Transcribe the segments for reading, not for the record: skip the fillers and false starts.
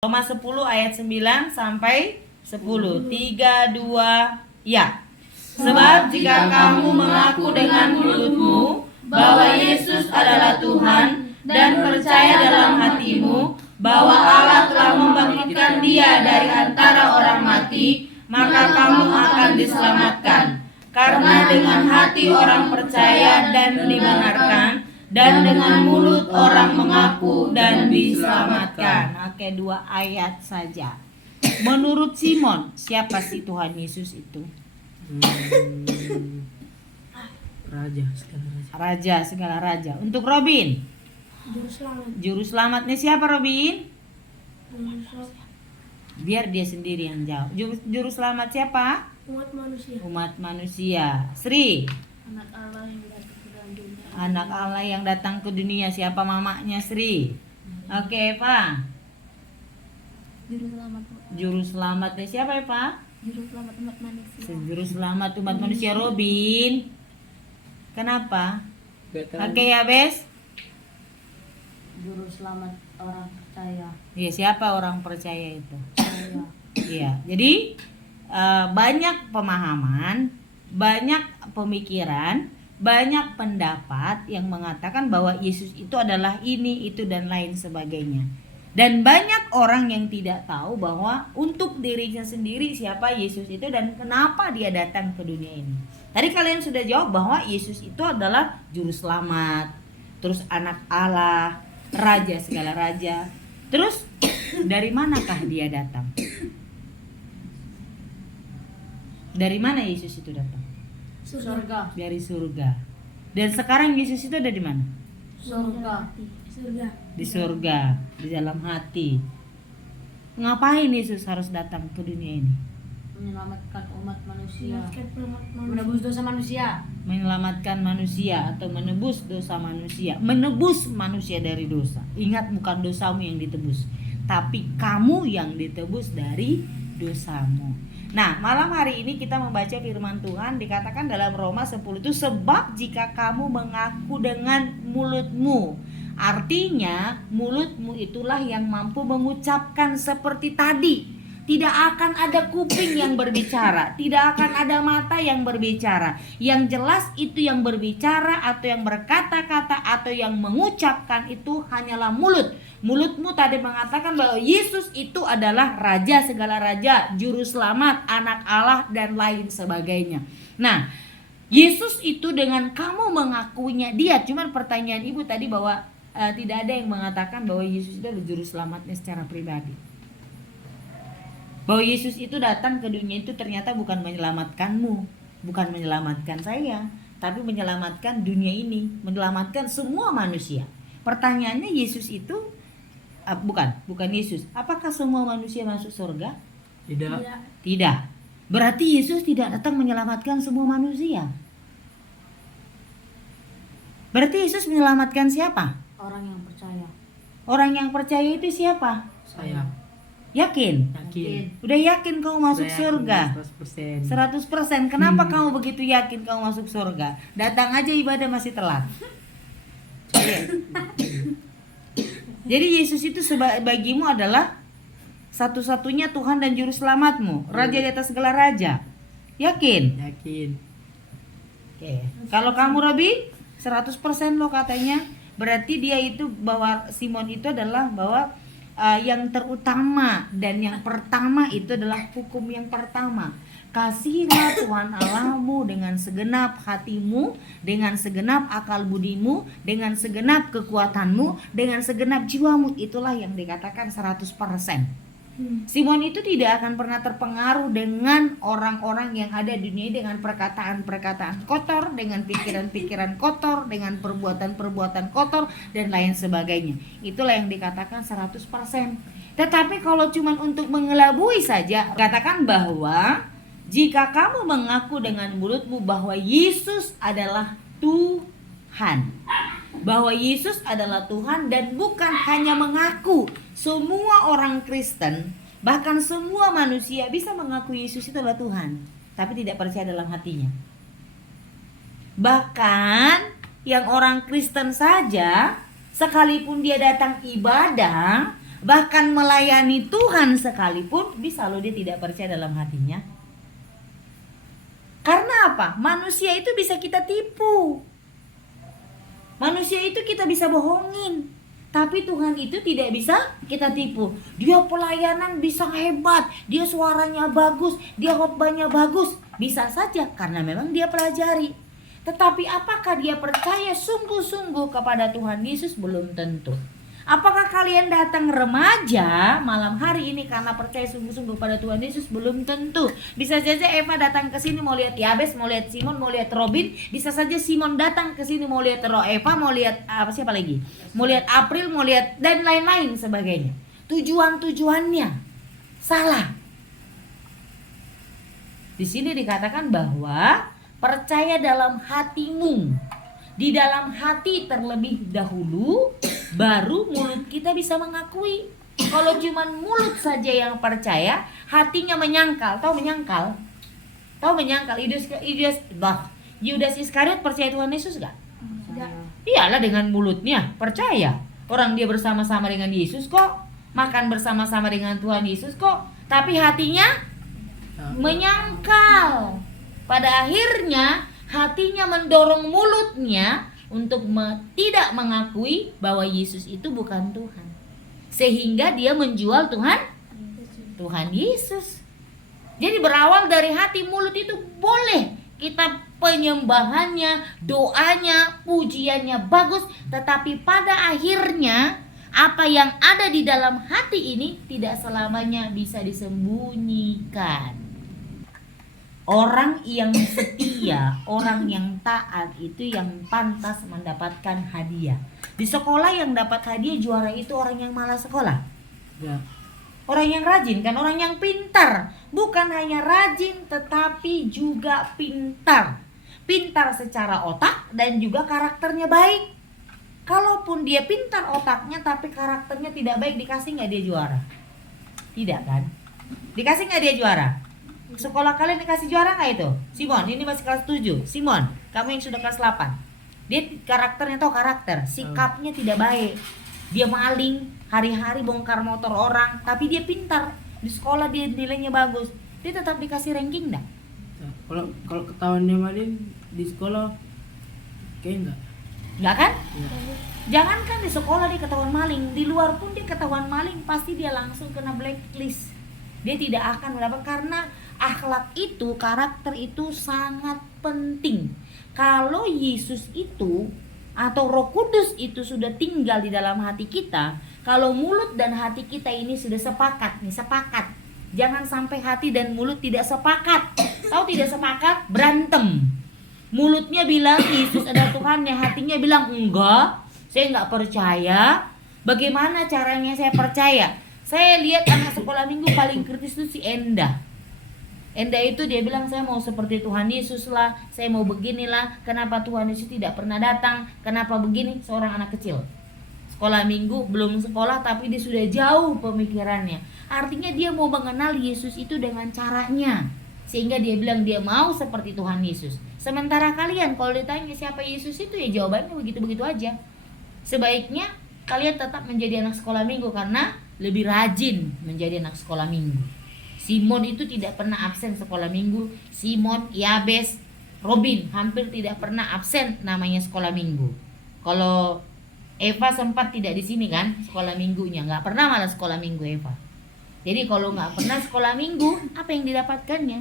Roma 10 ayat 9 sampai 10. 3, 2, ya. Sebab jika kamu mengaku dengan mulutmu bahwa Yesus adalah Tuhan dan percaya dalam hatimu bahwa Allah telah membangkitkan Dia dari antara orang mati, maka kamu akan diselamatkan. Karena dengan hati orang percaya dan dibenarkan, dan dengan mulut orang mengaku dan diselamatkan. Oke, 2 ayat saja. Menurut Simon, siapa sih Tuhan Yesus itu? Raja segala raja. Untuk Robin, Juru selamatnya siapa Robin? Biar dia sendiri yang jawab. Juru selamat siapa? Umat manusia. Sri, anak Allah yang datang ke dunia. Siapa mamanya Sri? Oke, Eva. Juru selamatnya siapa, Eva? Juru selamat umat manusia. Juru selamat umat manusia. Robin, kenapa? Oke, ya Bes. Juru selamat orang percaya. Iya, siapa orang percaya itu? Saya. Iya, jadi banyak pemahaman, banyak pemikiran, banyak pendapat yang mengatakan bahwa Yesus itu adalah ini, itu, dan lain sebagainya. Dan banyak orang yang tidak tahu bahwa untuk dirinya sendiri siapa Yesus itu dan kenapa dia datang ke dunia ini. Tadi kalian sudah jawab bahwa Yesus itu adalah juru selamat, terus anak Allah, raja segala raja. Terus dari manakah dia datang? Dari mana Yesus itu datang? Surga. Dari surga. Dan sekarang Yesus itu ada di mana? Surga. Di surga, di dalam hati. Ngapain Yesus harus datang ke dunia ini? Menyelamatkan umat manusia. Menebus dosa manusia. Menyelamatkan manusia atau menebus dosa manusia. Menebus manusia dari dosa. Ingat, bukan dosamu yang ditebus, tapi kamu yang ditebus dari dosamu. Nah, malam hari ini kita membaca firman Tuhan, dikatakan dalam Roma 10 itu, sebab jika kamu mengaku dengan mulutmu. Artinya mulutmu itulah yang mampu mengucapkan seperti tadi. Tidak akan ada kuping yang berbicara, tidak akan ada mata yang berbicara. Yang jelas itu yang berbicara atau yang berkata-kata atau yang mengucapkan itu hanyalah mulut. Mulutmu tadi mengatakan bahwa Yesus itu adalah raja segala raja, juru selamat, anak Allah, dan lain sebagainya. Nah, Yesus itu dengan kamu mengakuinya dia. Cuman pertanyaan ibu tadi bahwa tidak ada yang mengatakan bahwa Yesus itu adalah juru selamatnya secara pribadi. Bahwa Yesus itu datang ke dunia itu ternyata bukan menyelamatkanmu, bukan menyelamatkan saya, tapi menyelamatkan dunia ini, menyelamatkan semua manusia. Pertanyaannya, Yesus itu bukan Yesus. Apakah semua manusia masuk surga? Tidak. Berarti Yesus tidak datang menyelamatkan semua manusia. Berarti Yesus menyelamatkan siapa? Orang yang percaya. Orang yang percaya itu siapa? Saya Yakin? Udah yakin kamu masuk surga? 100%. Kenapa kamu begitu yakin kamu masuk surga? Datang aja ibadah masih telat. Jadi Yesus itu bagimu adalah satu-satunya Tuhan dan juru selamatmu, raja di atas segala raja. Yakin? Oke. Kalau kamu Robi 100% lo katanya. Berarti dia itu, bahwa Simon itu adalah bahwa yang terutama dan yang pertama itu adalah hukum yang pertama. Kasihilah Tuhan Allahmu dengan segenap hatimu, dengan segenap akal budimu, dengan segenap kekuatanmu, dengan segenap jiwamu. Itulah yang dikatakan 100%. Simon itu tidak akan pernah terpengaruh dengan orang-orang yang ada di dunia dengan perkataan-perkataan kotor, dengan pikiran-pikiran kotor, dengan perbuatan-perbuatan kotor, dan lain sebagainya. Itulah yang dikatakan 100%. Tetapi kalau cuma untuk mengelabui saja, katakan bahwa jika kamu mengaku dengan mulutmu bahwa Yesus adalah Tuhan, bahwa Yesus adalah Tuhan, dan bukan hanya mengaku. Semua orang Kristen, bahkan semua manusia bisa mengaku Yesus itu adalah Tuhan, tapi tidak percaya dalam hatinya. Bahkan yang orang Kristen saja, sekalipun dia datang ibadah, bahkan melayani Tuhan sekalipun, bisa loh dia tidak percaya dalam hatinya. Karena apa? Manusia itu bisa kita tipu. Manusia itu kita bisa bohongin. Tapi Tuhan itu tidak bisa kita tipu. Dia pelayanan bisa hebat, dia suaranya bagus, dia khotbahnya bagus. Bisa saja karena memang dia pelajari. Tetapi apakah dia percaya sungguh-sungguh kepada Tuhan Yesus? Belum tentu. Apakah kalian datang remaja malam hari ini karena percaya sungguh-sungguh pada Tuhan Yesus? Belum tentu. Bisa saja Eva datang ke sini mau lihat Yabes, mau lihat Simon, mau lihat Robin. Bisa saja Simon datang ke sini mau lihat Eva, mau lihat siapa lagi? Mau lihat April, mau lihat dan lain-lain sebagainya. Tujuannya salah. Di sini dikatakan bahwa percaya dalam hatimu. Di dalam hati terlebih dahulu, baru mulut kita bisa mengakui. Kalau cuma mulut saja yang percaya, hatinya menyangkal. Tahu menyangkal? Tahu menyangkal? Yudas Iskariot percaya Tuhan Yesus gak? Iyalah, dengan mulutnya percaya. Orang dia bersama-sama dengan Yesus kok, makan bersama-sama dengan Tuhan Yesus kok, tapi hatinya menyangkal. Pada akhirnya hatinya mendorong mulutnya untuk tidak mengakui bahwa Yesus itu bukan Tuhan. Sehingga dia menjual Tuhan Yesus. Jadi berawal dari hati, mulut itu boleh kita penyembahannya, doanya, pujiannya bagus, tetapi pada akhirnya apa yang ada di dalam hati ini tidak selamanya bisa disembunyikan. Orang yang setia, orang yang taat itu yang pantas mendapatkan hadiah. Di sekolah yang dapat hadiah juara itu orang yang malas sekolah. Ya. Orang yang rajin kan, orang yang pintar. Bukan hanya rajin tetapi juga pintar. Pintar secara otak dan juga karakternya baik. Kalaupun dia pintar otaknya tapi karakternya tidak baik, dikasih nggak dia juara? Tidak kan? Dikasih nggak dia juara? Sekolah kalian dikasih juara nggak itu? Simon, ini masih kelas 7. Simon, kamu yang sudah kelas 8. Dia karakternya, tahu karakter, sikapnya tidak baik. Dia maling, hari-hari bongkar motor orang, tapi dia pintar. Di sekolah dia nilainya bagus. Dia tetap dikasih ranking enggak? Kalau ketahuan dia maling di sekolah kayak enggak kan? Ya. Jangankan di sekolah dia ketahuan maling, di luar pun dia ketahuan maling, pasti dia langsung kena blacklist. Dia tidak akan mendapat, karena akhlak itu, karakter itu sangat penting. Kalau Yesus itu atau Roh Kudus itu sudah tinggal di dalam hati kita, kalau mulut dan hati kita ini sudah sepakat. Jangan sampai hati dan mulut tidak sepakat. Tahu tidak sepakat? Berantem. Mulutnya bilang Yesus adalah Tuhannya, hatinya bilang enggak, saya enggak percaya. Bagaimana caranya saya percaya? Saya lihat anak sekolah minggu paling kritis itu si Enda itu dia bilang, saya mau seperti Tuhan Yesus lah, saya mau beginilah. Kenapa Tuhan Yesus tidak pernah datang? Kenapa begini? Seorang anak kecil, sekolah minggu, belum sekolah tapi dia sudah jauh pemikirannya. Artinya dia mau mengenal Yesus itu dengan caranya, sehingga dia bilang dia mau seperti Tuhan Yesus. Sementara kalian kalau ditanya siapa Yesus itu, ya jawabannya begitu-begitu aja. Sebaiknya kalian tetap menjadi anak sekolah minggu, karena lebih rajin menjadi anak sekolah minggu. Simon itu tidak pernah absen sekolah minggu. Simon, Yabes, Robin hampir tidak pernah absen namanya sekolah minggu. Kalau Eva sempat tidak di sini kan sekolah minggunya, nggak pernah malah sekolah minggu Eva. Jadi kalau nggak pernah sekolah minggu, apa yang didapatkannya?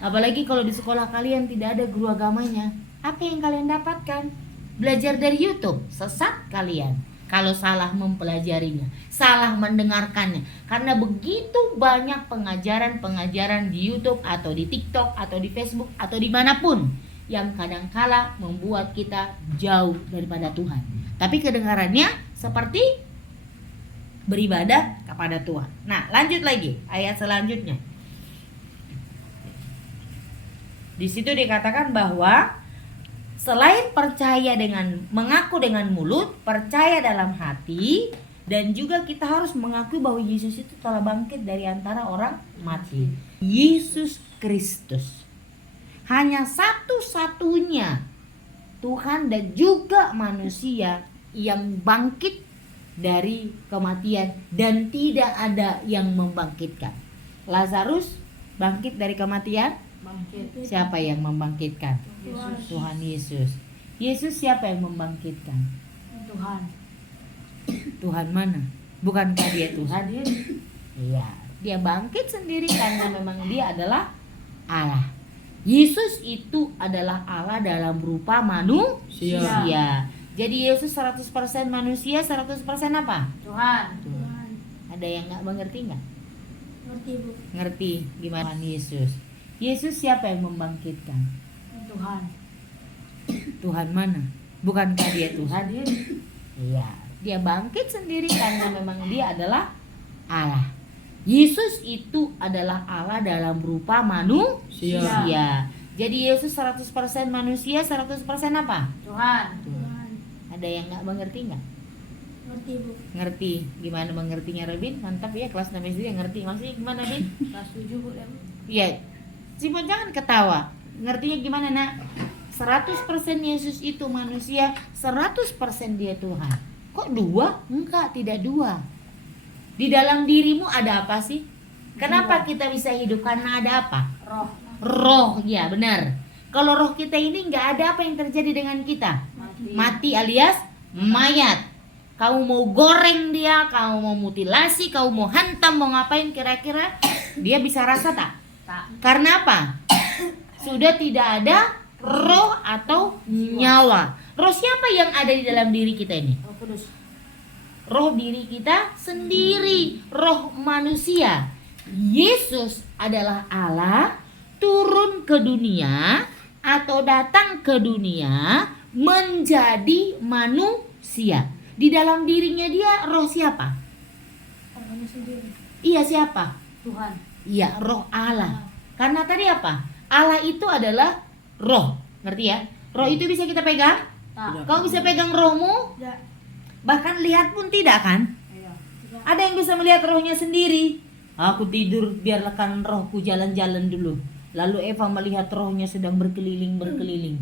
Apalagi kalau di sekolah kalian tidak ada guru agamanya, apa yang kalian dapatkan? Belajar dari YouTube, sesat kalian kalau salah mempelajarinya, salah mendengarkannya. Karena begitu banyak pengajaran-pengajaran di YouTube atau di TikTok atau di Facebook atau dimanapun yang kadangkala membuat kita jauh daripada Tuhan. Tapi kedengarannya seperti beribadah kepada Tuhan. Nah, lanjut lagi ayat selanjutnya. Di situ dikatakan bahwa selain percaya dengan mengaku dengan mulut, percaya dalam hati, dan juga kita harus mengakui bahwa Yesus itu telah bangkit dari antara orang mati. Yesus Kristus hanya satu-satunya Tuhan dan juga manusia yang bangkit dari kematian dan tidak ada yang membangkitkan. Lazarus bangkit dari kematian. Bangkit. Siapa yang membangkitkan? Yesus. Tuhan Yesus. Yesus siapa yang membangkitkan? Tuhan. Tuhan mana? Bukankah dia Tuhan? Sendiri. Iya, dia bangkit sendiri karena memang dia adalah Allah. Yesus itu adalah Allah dalam rupa manusia. Jadi Yesus 100% manusia, 100% apa? Tuhan. Ada yang nggak mengerti nggak? Ngerti, Bu. Ngerti gimana Yesus? Yesus siapa yang membangkitkan? Tuhan. Tuhan mana? Bukankah dia Tuhan? Sendiri. Iya, dia bangkit sendiri karena memang dia adalah Allah. Yesus itu adalah Allah dalam rupa manusia. Jadi Yesus 100% manusia, 100% apa? Tuhan. Ada yang nggak mengerti nggak? Ngerti, Bu. Ngerti. Gimana mengertinya Robin? Mantap ya, kelas 6 SD yang ngerti. Maksudnya gimana, Bin? Kelas 7 Bu. Iya. Simon jangan ketawa. Ngertinya gimana, Nak? 100% Yesus itu manusia, 100% dia Tuhan. Kok dua? Enggak, tidak dua. Di dalam dirimu ada apa sih? Kenapa kita bisa hidup? Karena ada apa? Roh. Roh, ya benar. Kalau roh kita ini nggak ada, apa yang terjadi dengan kita? Mati alias mayat. Kamu mau goreng dia, kamu mau mutilasi, kamu mau hantam, mau ngapain, kira-kira dia bisa rasa tak? Tak. Karena apa? Sudah tidak ada roh atau nyawa. Roh siapa yang ada di dalam diri kita ini? Roh Kudus. Roh diri kita sendiri, roh manusia. Yesus adalah Allah turun ke dunia atau datang ke dunia menjadi manusia. Di dalam dirinya dia roh siapa? Orangnya sendiri. Iya, siapa? Tuhan. Iya, roh Allah. Karena tadi apa? Allah itu adalah roh. Ngerti ya? Roh itu bisa kita pegang? Tak. Kau bisa pegang rohmu? Tidak. Bahkan lihat pun tidak kan? Iya. Ada yang bisa melihat rohnya sendiri. Aku tidur, biarkan rohku jalan-jalan dulu. Lalu Eva melihat rohnya sedang berkeliling-berkeliling.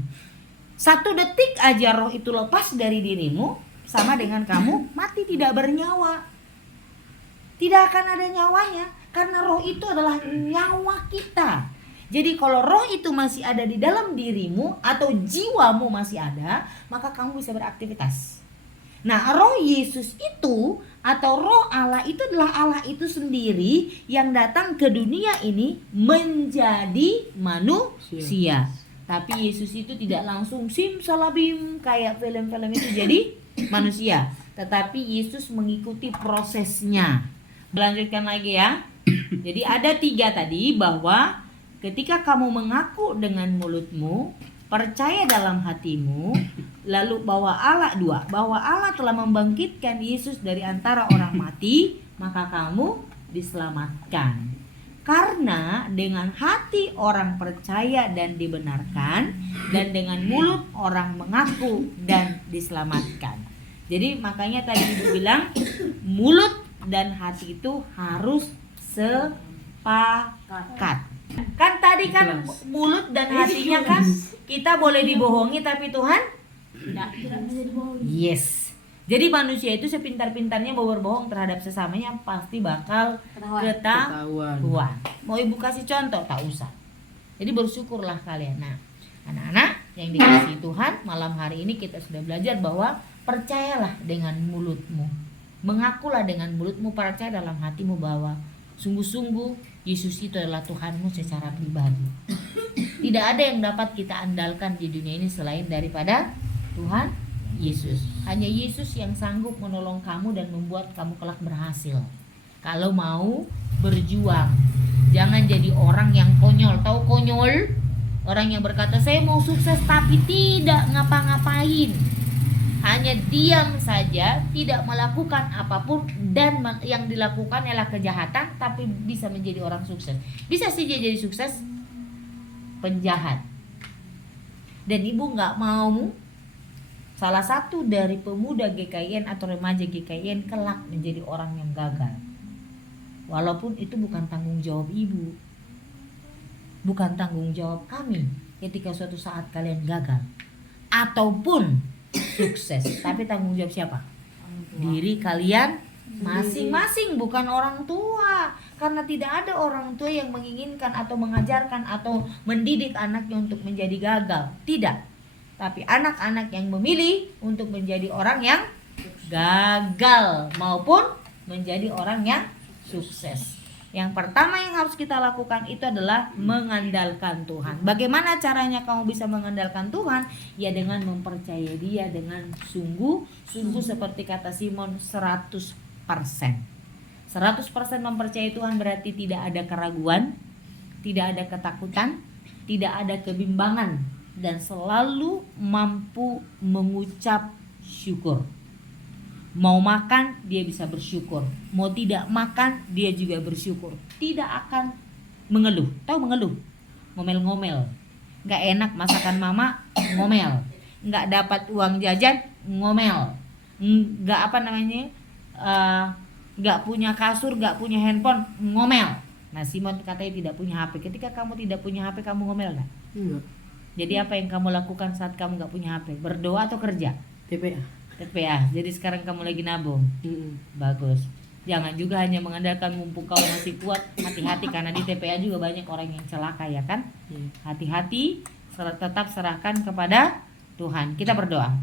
1 detik aja roh itu lepas dari dirimu, sama dengan kamu mati tidak bernyawa. Tidak akan ada nyawanya, karena roh itu adalah nyawa kita. Jadi kalau roh itu masih ada di dalam dirimu atau jiwamu masih ada, maka kamu bisa beraktivitas. Nah, roh Yesus itu atau roh Allah itu adalah Allah itu sendiri yang datang ke dunia ini menjadi manusia. Tapi Yesus itu tidak langsung simsalabim kayak film-film itu jadi manusia. Tetapi Yesus mengikuti prosesnya. Lanjutkan lagi ya. Jadi ada 3 tadi, bahwa ketika kamu mengaku dengan mulutmu, percaya dalam hatimu, lalu bahwa Allah telah membangkitkan Yesus dari antara orang mati, maka kamu diselamatkan. Karena dengan hati orang percaya dan dibenarkan, dan dengan mulut orang mengaku dan diselamatkan. Jadi makanya tadi Ibu bilang mulut dan hati itu harus sepakat. Kan tadi kan mulut dan hatinya kan kita boleh dibohongi, tapi Tuhan Tidak. Tidak bisa dibohongi. yes. Jadi manusia itu sepintar-pintarnya mau berbohong terhadap sesamanya pasti bakal Ketahuan. ketahuan. Mau Ibu kasih contoh? Tak usah. Jadi bersyukurlah kalian. Nah, anak-anak yang dikasihi Tuhan, malam hari ini kita sudah belajar bahwa percayalah dengan mulutmu. Mengakulah dengan mulutmu, percaya dalam hatimu bahwa sungguh-sungguh Yesus itu adalah Tuhanmu secara pribadi. Tidak ada yang dapat kita andalkan di dunia ini selain daripada Tuhan Yesus. Hanya Yesus yang sanggup menolong kamu dan membuat kamu kelak berhasil. Kalau mau berjuang, jangan jadi orang yang konyol. Tahu konyol? Orang yang berkata saya mau sukses tapi tidak ngapa-ngapain. Hanya diam saja, tidak melakukan apapun, dan yang dilakukan adalah kejahatan, tapi bisa menjadi orang sukses. Bisa sih dia jadi sukses, penjahat. Dan Ibu nggak mau salah satu dari pemuda GKIN atau remaja GKIN kelak menjadi orang yang gagal. Walaupun itu bukan tanggung jawab Ibu, bukan tanggung jawab kami ketika suatu saat kalian gagal ataupun sukses, tapi tanggung jawab siapa? Diri kalian masing-masing, bukan orang tua. Karena tidak ada orang tua yang menginginkan atau mengajarkan atau mendidik anaknya untuk menjadi gagal. Tidak. Tapi anak-anak yang memilih untuk menjadi orang yang gagal maupun menjadi orang yang sukses. Yang pertama yang harus kita lakukan itu adalah mengandalkan Tuhan. Bagaimana caranya kamu bisa mengandalkan Tuhan? Ya dengan mempercayai Dia dengan sungguh seperti kata Simon 100%. 100% mempercayai Tuhan berarti tidak ada keraguan, tidak ada ketakutan, tidak ada kebimbangan, dan selalu mampu mengucap syukur. Mau makan dia bisa bersyukur, mau tidak makan dia juga bersyukur. Tidak akan mengeluh. Tahu mengeluh? Ngomel-ngomel. Gak enak masakan mama, ngomel. Gak dapat uang jajan, ngomel. Gak gak punya kasur, gak punya handphone, ngomel. Nah Simon katanya tidak punya HP. Ketika kamu tidak punya HP, kamu ngomel gak? Enggak. Jadi apa yang kamu lakukan saat kamu gak punya HP? Berdoa atau kerja? TPA. TPA. Jadi sekarang kamu lagi nabung. Bagus. Jangan juga hanya mengandalkan mumpung kau masih kuat. Hati-hati karena di TPA juga banyak orang yang celaka ya kan. Hati-hati, tetap serahkan kepada Tuhan. Kita berdoa.